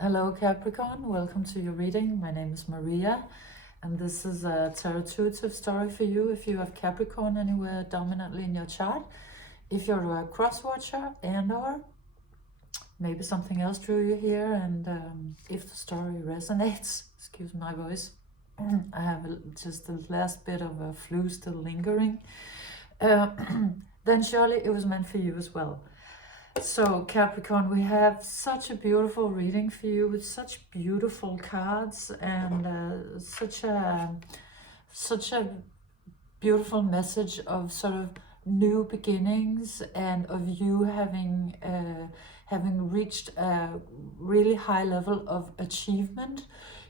Hello Capricorn, welcome to your reading. My name is Maria and this is a tarot-intuitive story for you if you have Capricorn anywhere dominantly in your chart. If you're a cross-watcher and or maybe something else drew you here, and if the story resonates, excuse my voice, I have just the last bit of a flu still lingering, then surely it was meant for you as well. So Capricorn, we have such a beautiful reading for you with such beautiful cards and such a beautiful message of sort of new beginnings and of you having reached a really high level of achievement.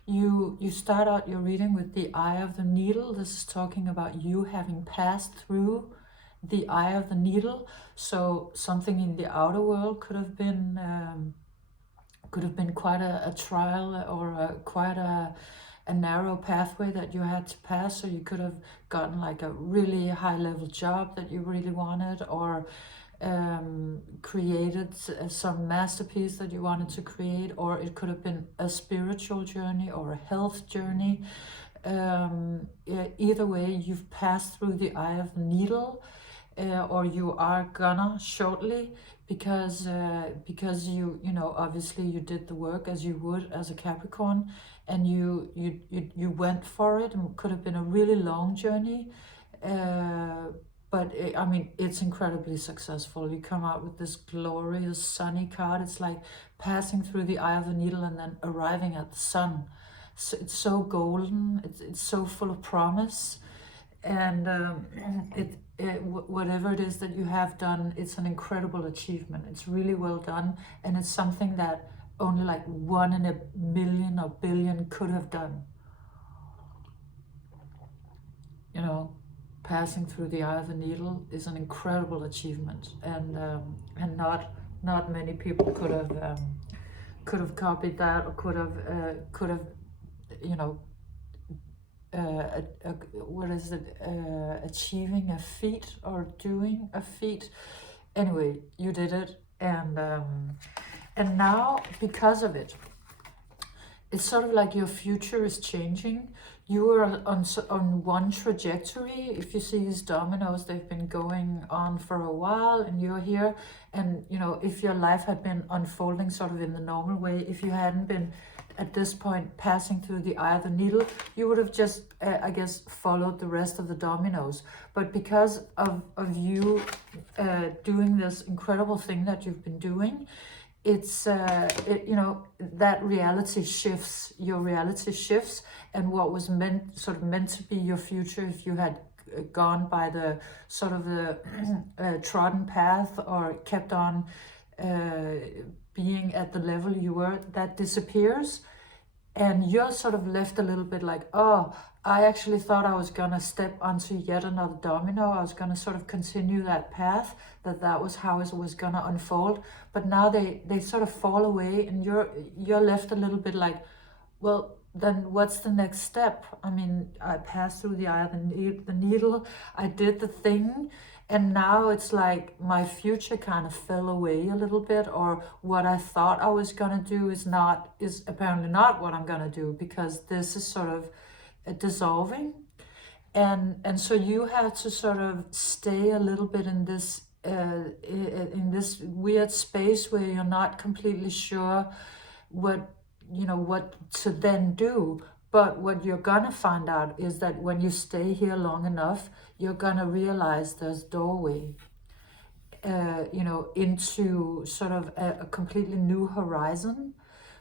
You start out your reading with the Eye of the Needle. This is talking about you having passed through the eye of the needle. So something in the outer world could have been quite a trial or quite a narrow pathway that you had to pass. So you could have gotten like a really high level job that you really wanted, or created some masterpiece that you wanted to create, or it could have been a spiritual journey or a health journey. Either way, you've passed through the eye of the needle. Or you are gonna shortly, because you know, obviously you did the work as you would as a Capricorn, and you went for it. And could have been a really long journey, but I mean, it's incredibly successful. You come out with this glorious sunny card. It's like passing through the eye of the needle and then arriving at the sun. So it's so golden. It's so full of promise, and whatever it is that you have done, it's an incredible achievement. It's really well done, and it's something that only like 1 in a million or billion could have done. You know, passing through the eye of the needle is an incredible achievement, and not many people could have copied that, or could have you know, what is it, achieving a feat or doing a feat. Anyway, you did it, and now because of it, it's sort of like your future is changing. You are on one trajectory. If you see these dominoes, they've been going on for a while, and you're here. And you know, if your life had been unfolding sort of in the normal way, if you hadn't been at this point passing through the eye of the needle, you would have just, I guess, followed the rest of the dominoes. But because of you doing this incredible thing that you've been doing, it's you know, that reality shifts. Your reality shifts, and what was meant to be your future, if you had gone by the sort of the trodden path, or kept on being at the level you were, that disappears, and you're sort of left a little bit like, oh, I actually thought I was gonna step onto yet another domino. I was gonna sort of continue that path, that was how it was gonna unfold. But now they sort of fall away, and you're left a little bit like, well, then what's the next step? I mean, I passed through the eye of the needle, I did the thing, and now it's like my future kind of fell away a little bit, or what I thought I was gonna do is apparently not what I'm gonna do, because this is sort of dissolving, and so you have to sort of stay a little bit in this weird space where you're not completely sure what to then do. But what you're gonna find out is that when you stay here long enough, you're gonna realize there's a doorway, you know, into sort of a completely new horizon.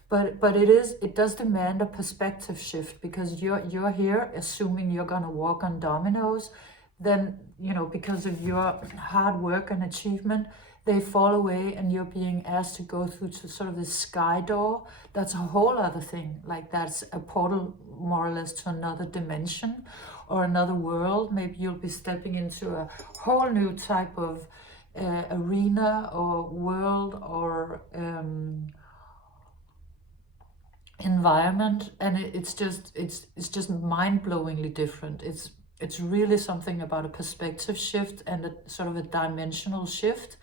But it does demand a perspective shift, because you're here assuming you're gonna walk on dominoes. Then, you know, because of your hard work and achievement, they fall away, and you're being asked to go through to sort of this sky door. That's a whole other thing. Like, that's a portal, more or less, to another dimension or another world. Maybe you'll be stepping into a whole new type of arena or world, or environment, and it's just mind-blowingly different. It's really something about a perspective shift and a sort of a dimensional shift.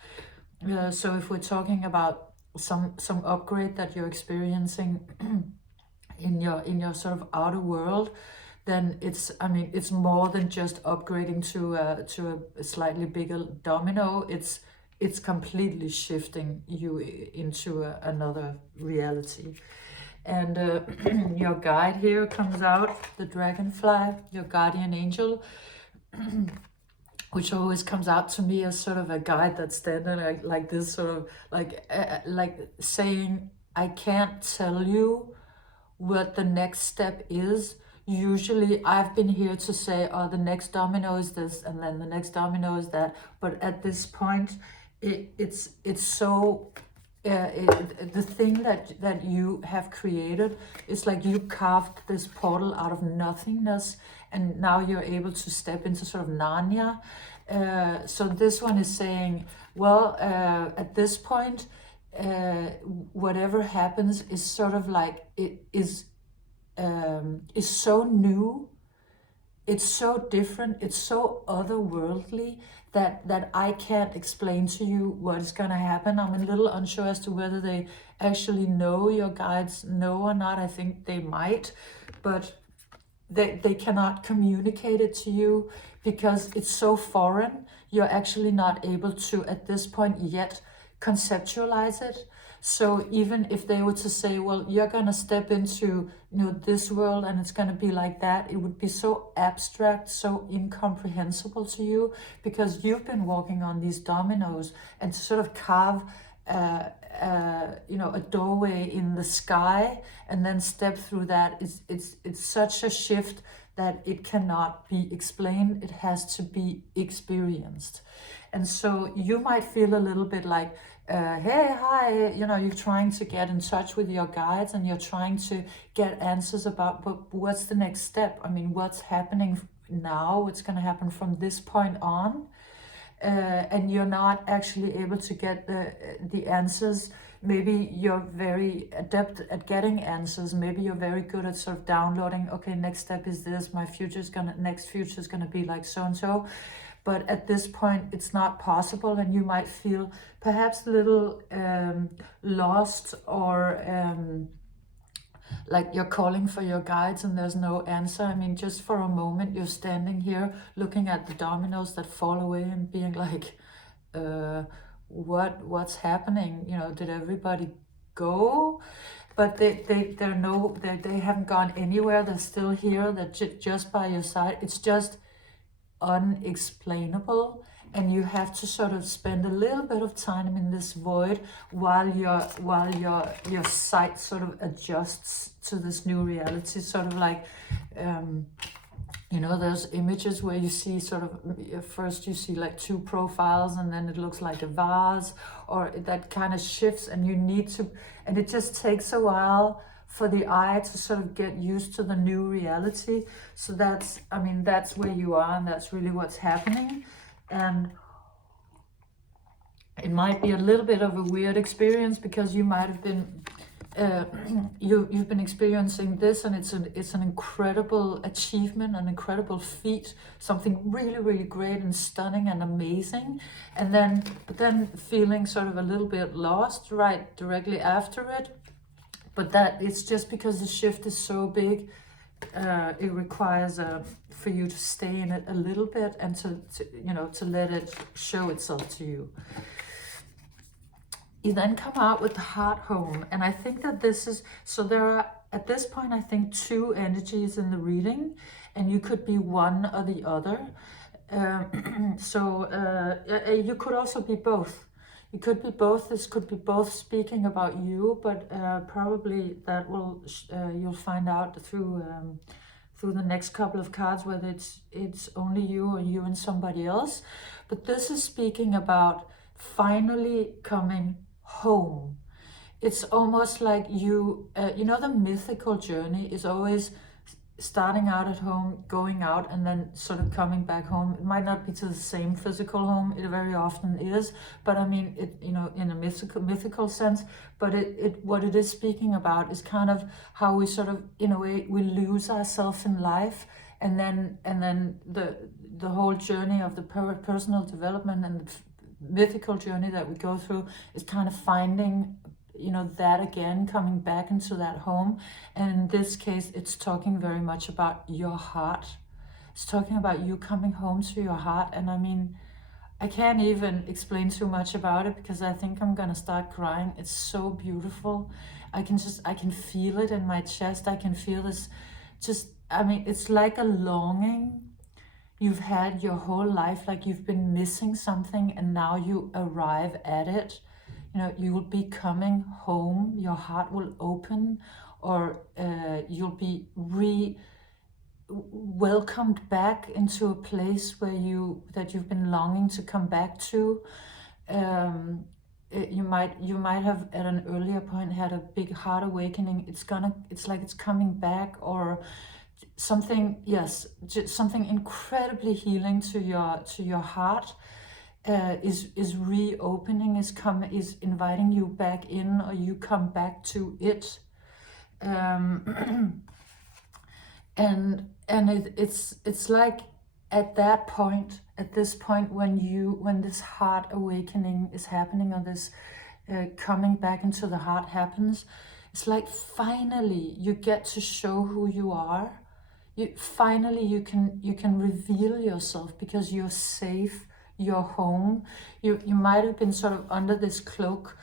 So if we're talking about some upgrade that you're experiencing in your sort of outer world, then it's, I mean, it's more than just upgrading to a slightly bigger domino. It's completely shifting you into another reality. And your guide here comes out, the dragonfly, your guardian angel, which always comes out to me as sort of a guide that's standing like this, sort of like saying, I can't tell you what the next step is. Usually I've been here to say, oh, the next domino is this, and then the next domino is that. But at this point, it's so, the thing that you have created is like you carved this portal out of nothingness, and now you're able to step into sort of Narnia. So this one is saying, well, at this point, whatever happens is sort of like, it is so new, it's so different, it's so otherworldly that I can't explain to you what is going to happen. I'm a little unsure as to whether they actually know, your guides know or not. I think they might, but they cannot communicate it to you because it's so foreign. You're actually not able to, at this point yet, conceptualize it. So even if they were to say, well, you're going to step into, this world and it's going to be like that, it would be so abstract, so incomprehensible to you, because you've been walking on these dominoes, and to sort of carve a doorway in the sky and then step through that, it's such a shift that it cannot be explained. It has to be experienced. And so you might feel a little bit like, hey, hi, you're trying to get in touch with your guides and you're trying to get answers about, but what's the next step? I mean, what's happening now? What's going to happen from this point on? And you're not actually able to get the answers. Maybe you're very adept at getting answers. Maybe you're very good at sort of downloading, okay, next step is this, next future is gonna be like so-and-so. But at this point, it's not possible, and you might feel perhaps a little lost, or like you're calling for your guides and there's no answer. I mean, just for a moment, you're standing here looking at the dominoes that fall away and being like, what's happening? Did everybody go? But they haven't gone anywhere. They're still here. They're just by your side. It's just unexplainable, and you have to sort of spend a little bit of time in this void while your sight sort of adjusts to this new reality. Sort of like those images where you see sort of, first you see like two profiles and then it looks like a vase, or that kind of shifts, and and it just takes a while for the eye to sort of get used to the new reality. So that's where you are, and that's really what's happening. And it might be a little bit of a weird experience, because you might have been you've been experiencing this, and it's an incredible achievement, an incredible feat, something really, really great and stunning and amazing, but then feeling sort of a little bit lost right directly after it. But that it's just because the shift is so big, it requires for you to stay in it a little bit, and to let it show itself to you. You then come out with the heart home, and I think that this is, so there are, at this point, I think 2 energies in the reading, and you could be one or the other. You could also be both. It could be both. This could be both speaking about you, but probably that will you'll find out through the next couple of cards, whether it's only you or you and somebody else. But this is speaking about finally coming home. It's almost like the mythical journey is always starting out at home, going out, and then sort of coming back home. It might not be to the same physical home, it very often is, but I mean it, in a mythical sense. But what it is speaking about is kind of how we sort of, in a way, we lose ourselves in life, and then the whole journey of the personal development and the mythical journey that we go through is kind of finding you know, that again, coming back into that home. And in this case, it's talking very much about your heart. It's talking about you coming home to your heart. And I mean, I can't even explain too much about it because I think I'm gonna start crying. It's so beautiful. I can feel it in my chest. I can feel this I mean, it's like a longing you've had your whole life, like you've been missing something and now you arrive at it. You know, you will be coming home, your heart will open, or you'll be welcomed back into a place where that you've been longing to come back to. You might have at an earlier point had a big heart awakening. It's like it's coming back, or something, yes, something incredibly healing to your heart is reopening, is inviting you back in, or you come back to it. And it's like at this point when this heart awakening is happening, or this coming back into the heart happens, it's like finally you get to show who you are. Finally you can reveal yourself because you're safe, you're home. You might have been sort of under this cloak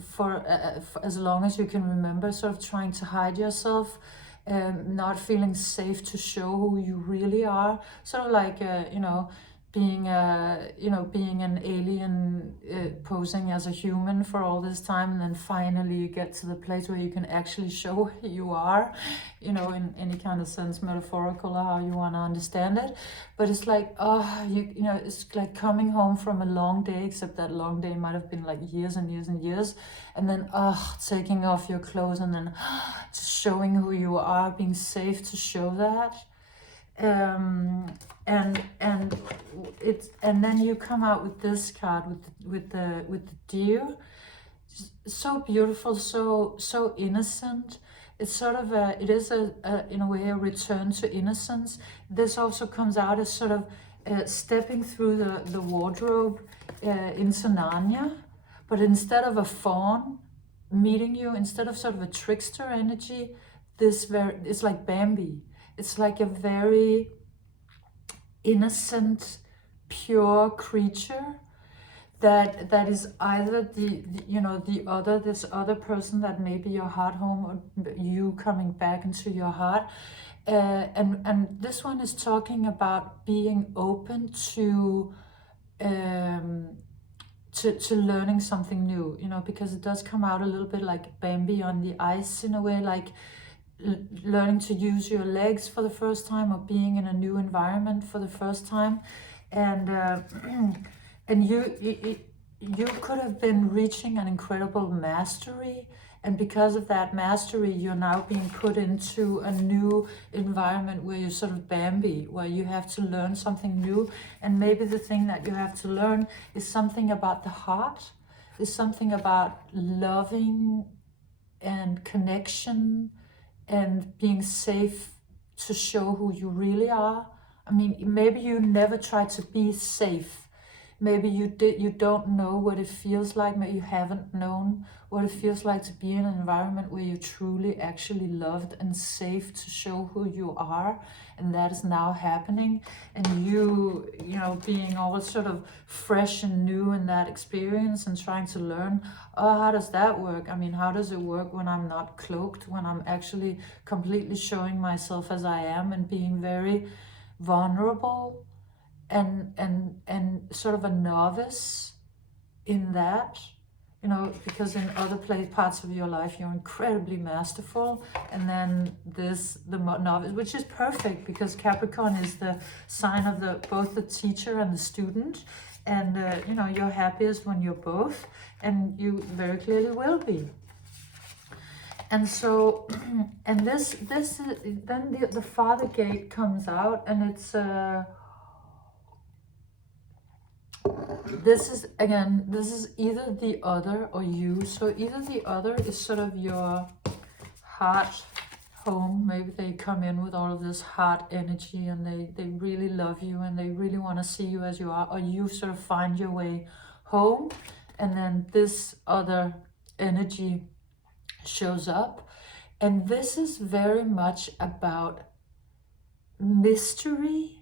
for as long as you can remember, sort of trying to hide yourself, not feeling safe to show who you really are, sort of like you know, being an alien posing as a human for all this time, and then finally you get to the place where you can actually show who you are, you know, in any kind of sense, metaphorical or how you want to understand it. But it's like, oh, you know, it's like coming home from a long day, except that long day might have been like years and years and years, and then taking off your clothes and then just showing who you are, being safe to show that. And then you come out with this card with the deer. So beautiful, so innocent. It's sort of it is in a way a return to innocence. This also comes out as sort of stepping through the wardrobe into Narnia, but instead of a fawn meeting you, instead of sort of a trickster energy, it's like Bambi. It's like a very innocent, pure creature that is either this other person that may be your heart home, or you coming back into your heart. And this one is talking about being open to learning something new, you know, because it does come out a little bit like Bambi on the ice in a way, like learning to use your legs for the first time, or being in a new environment for the first time. And and you could have been reaching an incredible mastery, and because of that mastery you're now being put into a new environment where you're sort of Bambi, where you have to learn something new. And maybe the thing that you have to learn is something about the heart, is something about loving and connection and being safe to show who you really are. I mean, maybe you never tried to be safe. Maybe you don't know what it feels like. Maybe you haven't known what it feels like to be in an environment where you're truly actually loved and safe to show who you are. And that is now happening. And you know, being all sort of fresh and new in that experience and trying to learn, oh, how does that work? I mean, how does it work when I'm not cloaked, when I'm actually completely showing myself as I am and being very vulnerable and sort of a novice in that, you know, because in other parts of your life you're incredibly masterful, and then the novice, which is perfect because Capricorn is the sign of both the teacher and the student, and you know, you're happiest when you're both, and you very clearly will be. And so, and this then the Father Gate comes out, and it's this is either the other or you. So either the other is sort of your heart home. Maybe they come in with all of this heart energy, and they really love you and they really want to see you as you are, or you sort of find your way home. And then this other energy shows up. And this is very much about mystery,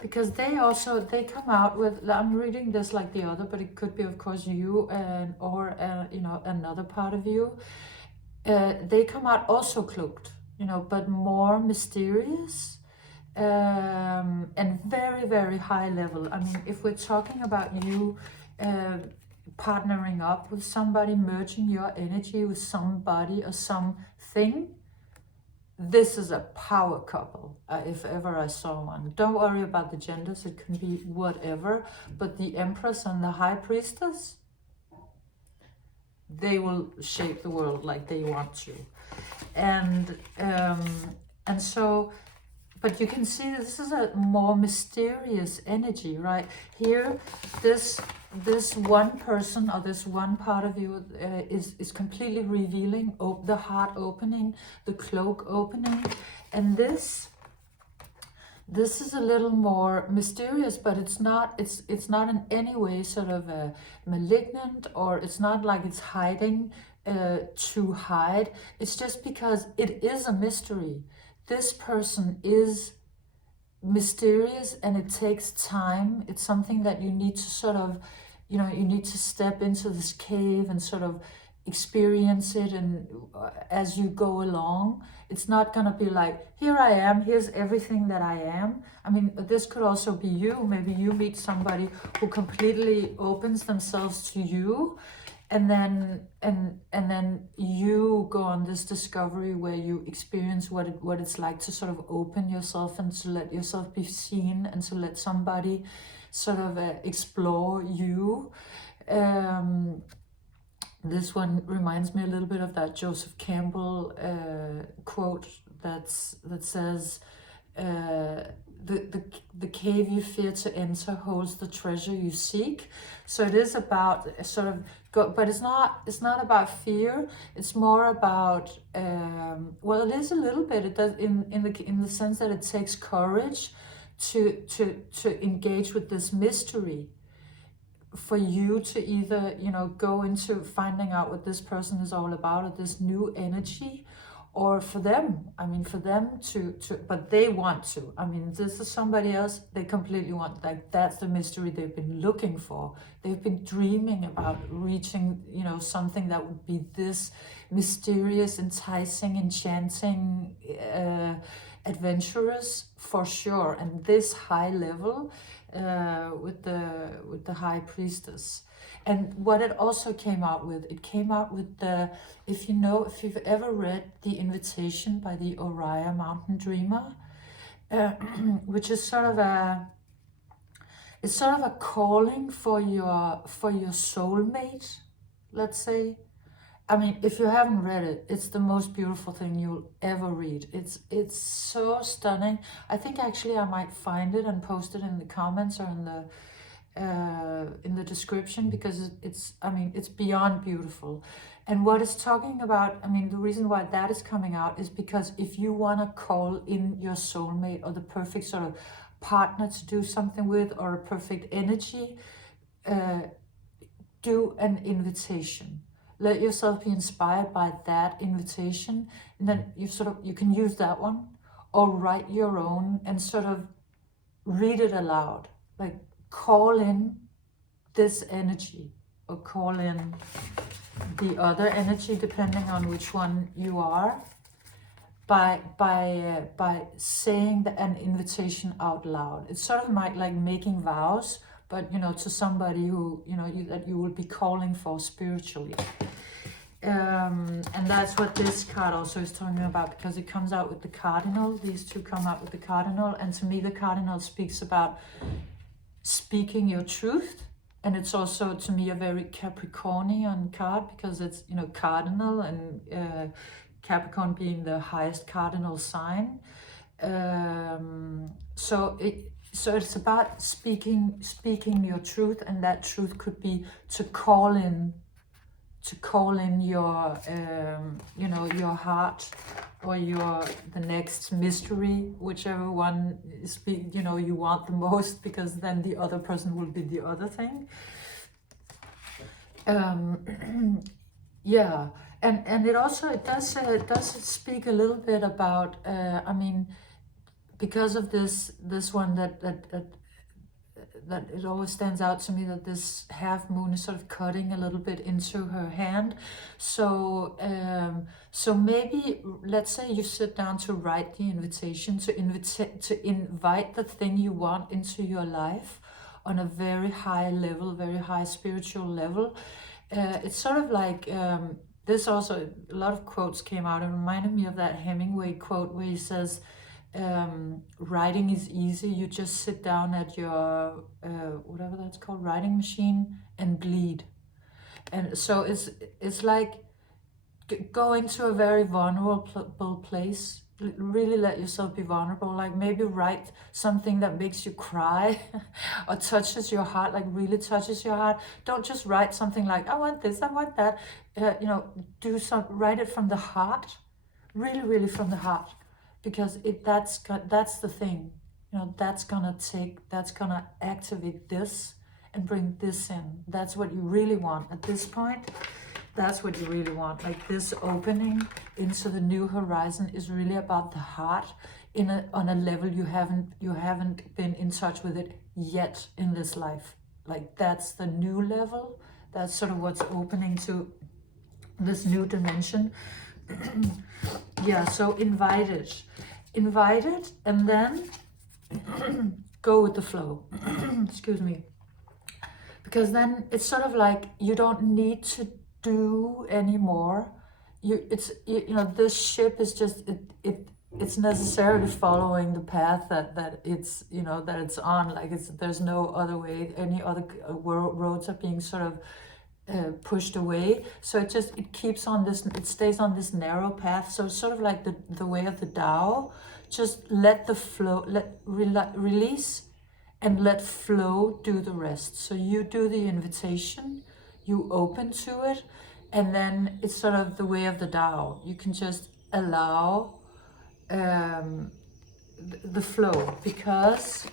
because they come out with, I'm reading this like the other, but it could be of course you or you know, another part of you. They come out also cloaked, you know, but more mysterious, and very, very high level. I mean, if we're talking about you partnering up with somebody, merging your energy with somebody or something, this is a power couple, if ever I saw one. Don't worry about the genders, it can be whatever, but the Empress and the High Priestess, they will shape the world like they want to. And so, but you can see this is a more mysterious energy, right? Here, this one person or this one part of you is completely revealing, the heart opening, the cloak opening. And this is a little more mysterious, but it's not in any way sort of malignant, or it's not like it's hiding to hide. It's just because it is a mystery. This person is mysterious, and it takes time. It's something that you need to sort of, you know, you need to step into this cave and sort of experience it, and as you go along. It's not gonna be like, here I am, here's everything that I am. I mean, this could also be you. Maybe you meet somebody who completely opens themselves to you, and then you go on this discovery where you experience what it's like to sort of open yourself and to let yourself be seen, and to let somebody sort of explore you. This one reminds me a little bit of that Joseph Campbell quote that says, the cave you fear to enter holds the treasure you seek. So it is about sort of but it's not about fear. It's more about well, it is a little bit. It does in the sense that it takes courage to engage with this mystery, for you to either, you know, go into finding out what this person is all about, or this new energy, or for them, I mean, for them to but they want to. I mean, this is somebody else, they completely want, like, that's the mystery they've been looking for. They've been dreaming about reaching, you know, something that would be this mysterious, enticing, enchanting, adventurous, for sure. And this high level with the High Priestess. And what it also came out with, the, if you've ever read The Invitation by the Oriah Mountain Dreamer, which is sort of a calling for your soulmate, let's say. I mean, if you haven't read it, it's the most beautiful thing you'll ever read. It's so stunning. I think actually I might find it and post it in the comments or in the description, because it's beyond beautiful. And what it's talking about, I mean, the reason why that is coming out is because if you want to call in your soulmate, or the perfect sort of partner to do something with, or a perfect energy, do an invitation. Let yourself be inspired by that invitation, and then you can use that one, or write your own and sort of read it aloud, like call in this energy, or call in the other energy, depending on which one you are, by saying an invitation out loud. It's sort of like making vows, but to somebody who that you will be calling for spiritually. And that's what this card also is talking about, because it comes out with the cardinal. These two come out with the cardinal, and to me the cardinal speaks about speaking your truth. And it's also, to me, a very Capricornian card, because it's cardinal, and Capricorn being the highest cardinal sign. So it's about speaking your truth, and that truth could be to call in your your heart, or the next mystery, whichever one you want the most, because then the other person will be the other thing. Yeah, and it also, it does speak a little bit about, I mean, because of this one that it always stands out to me, that this half moon is sort of cutting a little bit into her hand. So so maybe, let's say you sit down to write the invitation, to invite the thing you want into your life on a very high level, very high spiritual level. It's sort of like, this also, a lot of quotes came out. It reminded me of that Hemingway quote where he says, writing is easy. You just sit down at your whatever that's called, writing machine, and bleed. And so it's like, go into a very vulnerable place. Really let yourself be vulnerable. Like maybe write something that makes you cry or touches your heart, like really touches your heart. Don't just write something like, I want this, I want that. You know, write it from the heart, really from the heart. Because that's the thing, you know, that's gonna activate this and bring this in. That's what you really want at this point. That's what you really want. Like this opening into the new horizon is really about the heart on a level you haven't been in touch with it yet in this life. Like that's the new level. That's sort of what's opening to this new dimension. Yeah, so invite it, and then go with the flow. Excuse me. Because then it's sort of like you don't need to do anymore. You know, this ship is just it's necessarily following the path that it's, you know, that it's on. Like there's no other way. Any other roads are being sort of pushed away. So it keeps on this, it stays on this narrow path. So it's sort of like the way of the Tao. Just let the flow, release and let flow do the rest. So you do the invitation, you open to it, and then it's sort of the way of the Tao. You can just allow the flow, because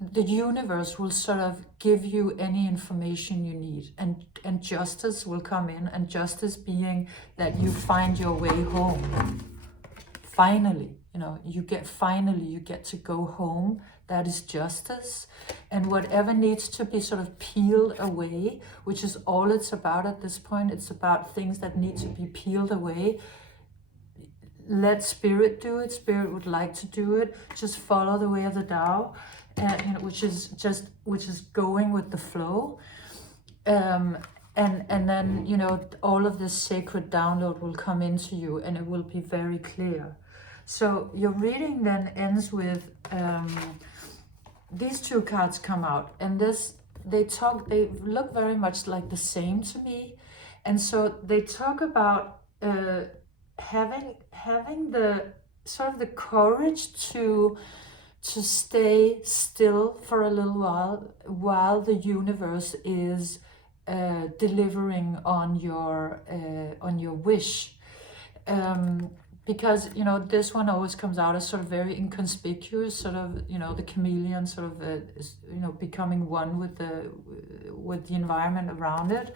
the universe will sort of give you any information you need, and justice will come in, and justice being that you find your way home. Finally, you know, you get to go home. That is justice. And whatever needs to be sort of peeled away, which is all it's about at this point, it's about things that need to be peeled away. Let spirit do it. Spirit would like to do it. Just follow the way of the Tao. You know, which is going with the flow, and then, you know, all of this sacred download will come into you, and it will be very clear. So your reading then ends with these two cards come out, and they look very much like the same to me, and so they talk about having the sort of the courage to stay still for a little while the universe is delivering on your wish, because, you know, this one always comes out as sort of very inconspicuous, sort of, you know, the chameleon sort of you know, becoming one with the environment around it.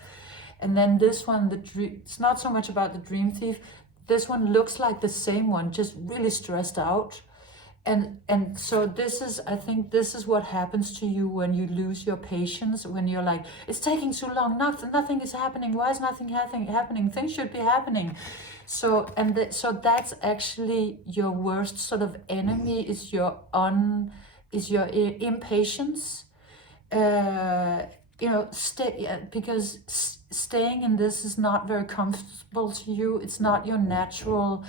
And then this one, it's not so much about the dream thief. This one looks like the same one, just really stressed out. And so I think this is what happens to you when you lose your patience, when you're like, it's taking too long, nothing is happening, why is nothing happening, things should be happening. So so that's actually your worst sort of enemy, is your impatience. You know, because staying in this is not very comfortable to you. It's not your natural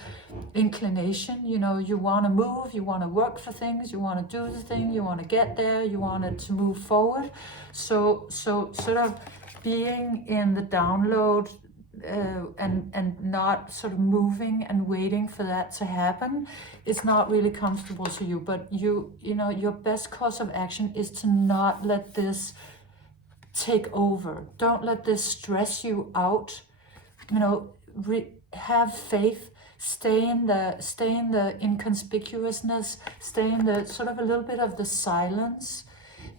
inclination. You know, you want to move, you want to work for things, you want to do the thing, you want to get there, you want it to move forward. So sort of being in the download and not sort of moving and waiting for that to happen is not really comfortable to you. But you know, your best course of action is to not let this take over. Don't let this stress you out. You know, have faith. Stay in the inconspicuousness. Stay in the sort of a little bit of the silence,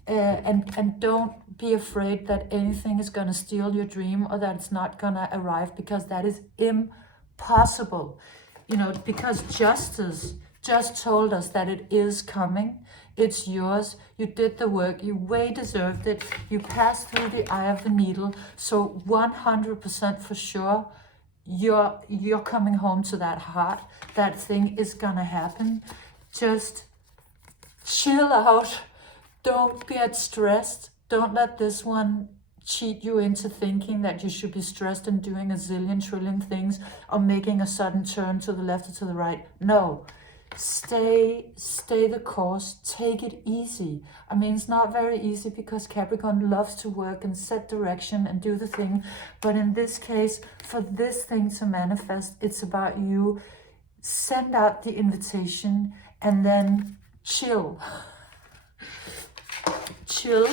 and don't be afraid that anything is going to steal your dream or that it's not going to arrive, because that is impossible. You know, because justice just told us that it is coming. It's yours. You did the work. You way deserved it. You passed through the eye of the needle. So 100% for sure, you're coming home to that heart. That thing is gonna happen. Just chill out. Don't get stressed. Don't let this one cheat you into thinking that you should be stressed and doing a zillion trillion things or making a sudden turn to the left or to the right. No. Stay the course. Take it easy. I mean, it's not very easy because Capricorn loves to work and set direction and do the thing. But in this case, for this thing to manifest, it's about you. Send out the invitation and then chill. Chill.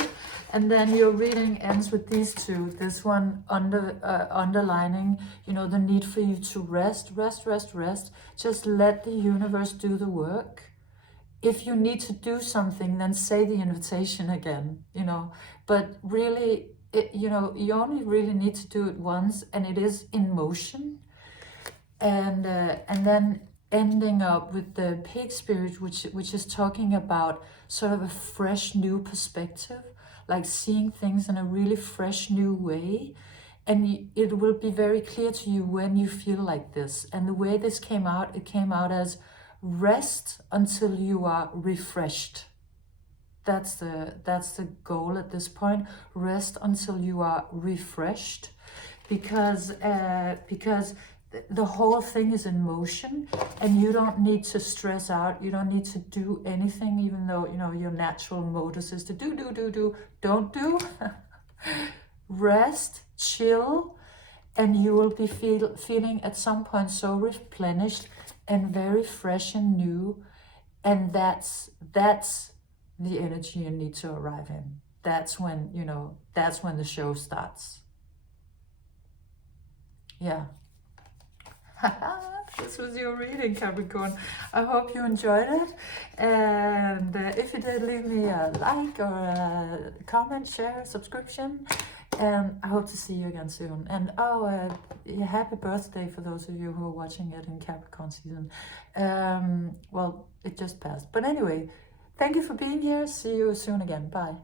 And then your reading ends with these two. This one underlining, you know, the need for you to rest. Just let the universe do the work. If you need to do something, then say the invitation again, you know. But really, you know, you only really need to do it once, and it is in motion. And then ending up with the pig spirit, which is talking about sort of a fresh new perspective, like seeing things in a really fresh new way. And it will be very clear to you when you feel like this. And the way this came out, it came out as rest until you are refreshed. That's the goal at this point. Rest until you are refreshed, because the whole thing is in motion, and you don't need to stress out. You don't need to do anything, even though, you know, your natural modus is to do. Don't do. Rest, chill, and you will be feeling at some point so replenished and very fresh and new. And that's the energy you need to arrive in. That's when, you know, that's when the show starts. Yeah. This was your reading, Capricorn. I hope you enjoyed it. And if you did, leave me a like or a comment, share, subscription. And I hope to see you again soon. And yeah, happy birthday for those of you who are watching it in Capricorn season. Well, it just passed. But anyway, thank you for being here. See you soon again. Bye.